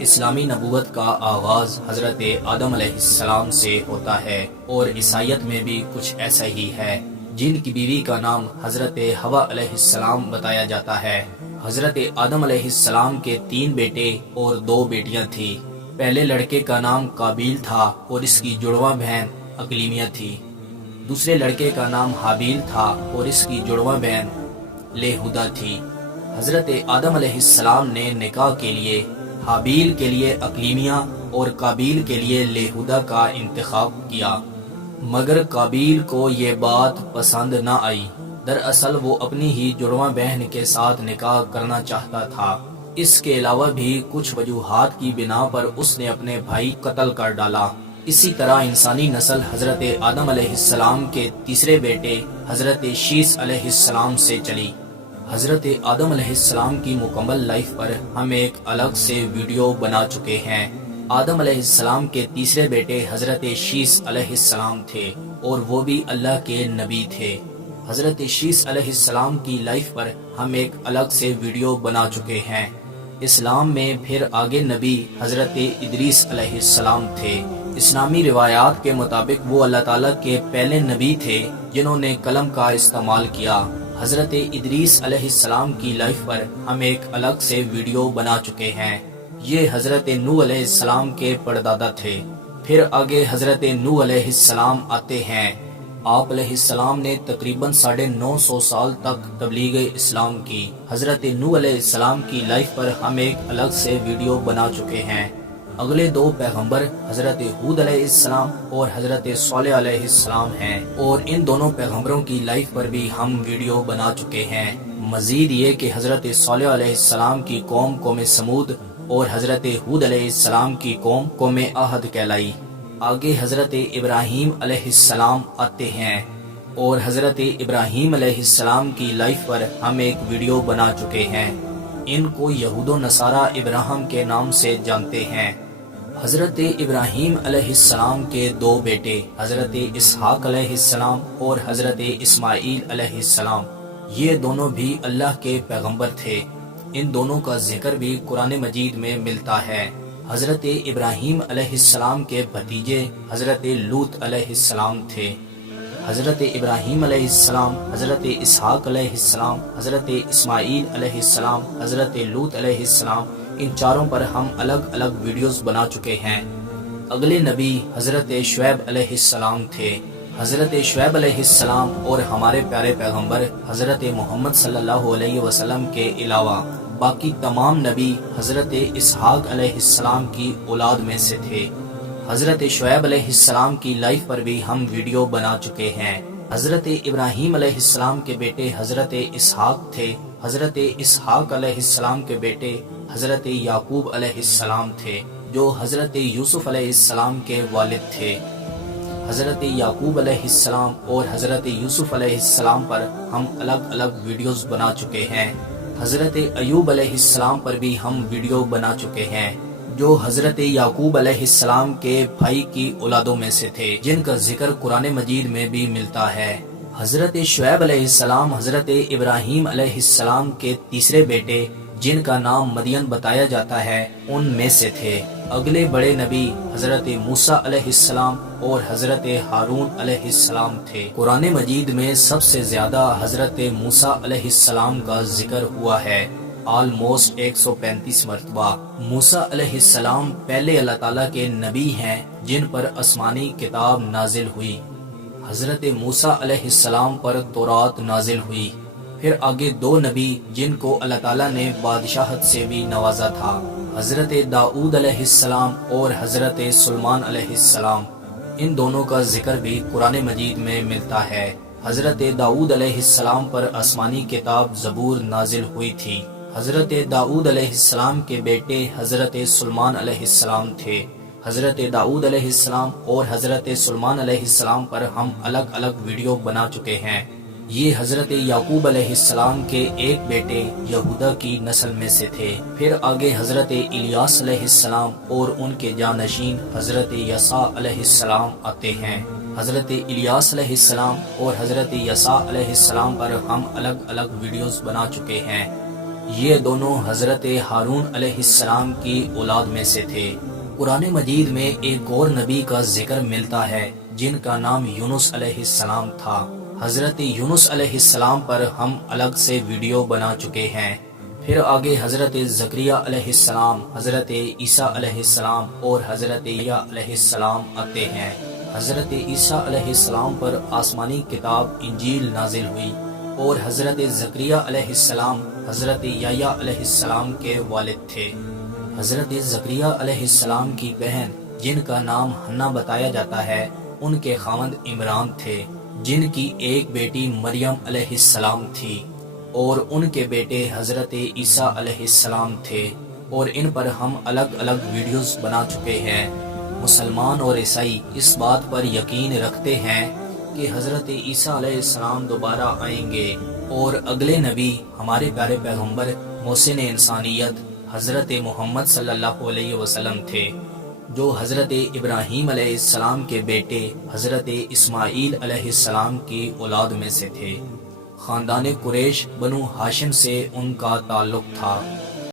اسلامی نبوت کا آغاز حضرت آدم علیہ السلام سے ہوتا ہے اور عیسائیت میں بھی کچھ ایسا ہی ہے، جن کی بیوی کا نام حضرت حوا علیہ السلام بتایا جاتا ہے۔ حضرت آدم علیہ السلام کے 3 بیٹے اور 2 بیٹیاں تھیں۔ پہلے لڑکے کا نام قابیل تھا اور اس کی جڑواں بہن اقلیمیہ تھی۔ دوسرے لڑکے کا نام حابیل تھا اور اس کی جڑواں بہن لیہودا تھی۔ حضرت آدم علیہ السلام نے نکاح کے لیے حابیل کے لیے اقلیمیہ اور قابیل کے لیے لیہودا کا انتخاب کیا، مگر قابیل کو یہ بات پسند نہ آئی۔ دراصل وہ اپنی ہی جڑواں بہن کے ساتھ نکاح کرنا چاہتا تھا۔ اس کے علاوہ بھی کچھ وجوہات کی بنا پر اس نے اپنے بھائی قتل کر ڈالا۔ اسی طرح انسانی نسل حضرت آدم علیہ السلام کے تیسرے بیٹے حضرت شیث علیہ السلام سے چلی۔ حضرت آدم علیہ السلام کی مکمل لائف پر ہم ایک الگ سے ویڈیو بنا چکے ہیں۔ آدم علیہ السلام کے تیسرے بیٹے حضرت شیث علیہ السلام تھے اور وہ بھی اللہ کے نبی تھے۔ حضرت شیث علیہ السلام کی لائف پر ہم ایک الگ سے ویڈیو بنا چکے ہیں۔ اسلام میں پھر آگے نبی حضرت ادریس علیہ السلام تھے۔ اسلامی روایات کے مطابق وہ اللہ تعالیٰ کے پہلے نبی تھے جنہوں نے قلم کا استعمال کیا۔ حضرت ادریس علیہ السلام کی لائف پر ہم ایک الگ سے ویڈیو بنا چکے ہیں۔ یہ حضرت نوح علیہ السلام کے پردادا تھے۔ پھر آگے حضرت نوح علیہ السلام آتے ہیں۔ آپ علیہ السلام نے تقریباً 950 سال تک تبلیغ اسلام کی۔ حضرت نوح علیہ السلام کی لائف پر ہم ایک الگ سے ویڈیو بنا چکے ہیں۔ اگلے 2 پیغمبر حضرت ہود علیہ السلام اور حضرت صالح علیہ السلام ہیں، اور ان دونوں پیغمبروں کی لائف پر بھی ہم ویڈیو بنا چکے ہیں۔ مزید یہ کہ حضرت صالح علیہ السلام کی قوم سمود اور حضرت ہود علیہ السلام کی قوم عہد کہلائی۔ آگے حضرت ابراہیم علیہ السلام آتے ہیں، اور حضرت ابراہیم علیہ السلام کی لائف پر ہم ایک ویڈیو بنا چکے ہیں۔ ان کو یہود و نصارہ ابراہیم کے نام سے جانتے ہیں۔ حضرت ابراہیم علیہ السلام کے 2 بیٹے حضرت اسحاق علیہ السلام اور حضرت اسماعیل علیہ السلام، یہ دونوں بھی اللہ کے پیغمبر تھے۔ ان دونوں کا ذکر بھی قرآن مجید میں ملتا ہے۔ حضرت ابراہیم علیہ السلام کے بھتیجے حضرت لوط علیہ السلام تھے۔ حضرت ابراہیم علیہ السلام، حضرت اسحاق علیہ السلام، حضرت اسماعیل علیہ السلام، حضرت لوط علیہ السلام، ان چاروں پر ہم الگ الگ ویڈیوز بنا چکے ہیں۔ اگلے نبی حضرت شعیب علیہ السلام تھے۔ حضرت شعیب علیہ السلام اور ہمارے پیارے پیغمبر حضرت محمد صلی اللہ علیہ وسلم کے علاوہ باقی تمام نبی حضرت اسحاق علیہ السلام کی اولاد میں سے تھے۔ حضرت شعیب علیہ السلام کی لائف پر بھی ہم ویڈیو بنا چکے ہیں۔ حضرت ابراہیم علیہ السلام کے بیٹے حضرت اسحاق تھے۔ حضرت اسحاق علیہ السلام کے بیٹے حضرت یعقوب علیہ السلام تھے، جو حضرت یوسف علیہ السلام کے والد تھے۔ حضرت یعقوب علیہ السلام اور حضرت یوسف علیہ السلام پر ہم الگ الگ ویڈیوز بنا چکے ہیں۔ حضرت ایوب علیہ السلام پر بھی ہم ویڈیو بنا چکے ہیں، جو حضرت یعقوب علیہ السلام کے بھائی کی اولادوں میں سے تھے، جن کا ذکر قرآن مجید میں بھی ملتا ہے۔ حضرت شعیب علیہ السلام حضرت ابراہیم علیہ السلام کے تیسرے بیٹے، جن کا نام مدین بتایا جاتا ہے، ان میں سے تھے۔ اگلے بڑے نبی حضرت موسیٰ علیہ السلام اور حضرت ہارون علیہ السلام تھے۔ قرآن مجید میں سب سے زیادہ حضرت موسیٰ علیہ السلام کا ذکر ہوا ہے، آلموسٹ 135 مرتبہ۔ موسیٰ علیہ السلام پہلے اللہ تعالیٰ کے نبی ہیں جن پر آسمانی کتاب نازل ہوئی۔ حضرت موسیٰ علیہ السلام پر تورات نازل ہوئی۔ پھر آگے 2 نبی جن کو اللہ تعالیٰ نے بادشاہت سے بھی نوازا تھا، حضرت داؤد علیہ السلام اور حضرت سلیمان علیہ السلام۔ ان دونوں کا ذکر بھی قرآن مجید میں ملتا ہے۔ حضرت داؤد علیہ السلام پر آسمانی کتاب زبور نازل ہوئی تھی۔ حضرت داؤد علیہ السلام کے بیٹے حضرت سلیمان علیہ السلام تھے۔ حضرت داؤد علیہ السلام اور حضرت سلیمان علیہ السلام پر ہم الگ الگ ویڈیو بنا چکے ہیں۔ یہ حضرت یعقوب علیہ السلام کے ایک بیٹے یہودا کی نسل میں سے تھے۔ پھر آگے حضرت الیاس علیہ السلام اور ان کے جانشین حضرت یسع علیہ السلام آتے ہیں۔ حضرت الیاس علیہ السلام اور حضرت یسع علیہ السلام پر ہم الگ الگ ویڈیوز بنا چکے ہیں۔ یہ دونوں حضرت ہارون علیہ السلام کی اولاد میں سے تھے۔ قرآن مجید میں ایک اور نبی کا ذکر ملتا ہے جن کا نام یونس علیہ السلام تھا۔ حضرت یونس علیہ السلام پر ہم الگ سے ویڈیو بنا چکے ہیں۔ پھر آگے حضرت زکریا علیہ السلام، حضرت عیسیٰ علیہ السلام اور حضرت یحییٰ علیہ السلام آتے ہیں۔ حضرت عیسیٰ علیہ السلام پر آسمانی کتاب انجیل نازل ہوئی اور حضرت زکریا علیہ السلام حضرت یحییٰ علیہ السلام کے والد تھے۔ حضرت زکریا علیہ السلام کی بہن جن کا نام حنا بتایا جاتا ہے، ان کے خاوند عمران تھے جن کی ایک بیٹی مریم علیہ السلام تھی اور ان کے بیٹے حضرت عیسیٰ علیہ السلام تھے، اور ان پر ہم الگ الگ ویڈیوز بنا چکے ہیں۔ مسلمان اور عیسائی اس بات پر یقین رکھتے ہیں کہ حضرت عیسیٰ علیہ السلام دوبارہ آئیں گے، اور اگلے نبی ہمارے پیارے پیغمبر محسن انسانیت حضرت محمد صلی اللہ علیہ وسلم تھے، جو حضرت ابراہیم علیہ السلام کے بیٹے حضرت اسماعیل علیہ السلام کی اولاد میں سے تھے۔ خاندان قریش بنو ہاشم سے ان کا تعلق تھا۔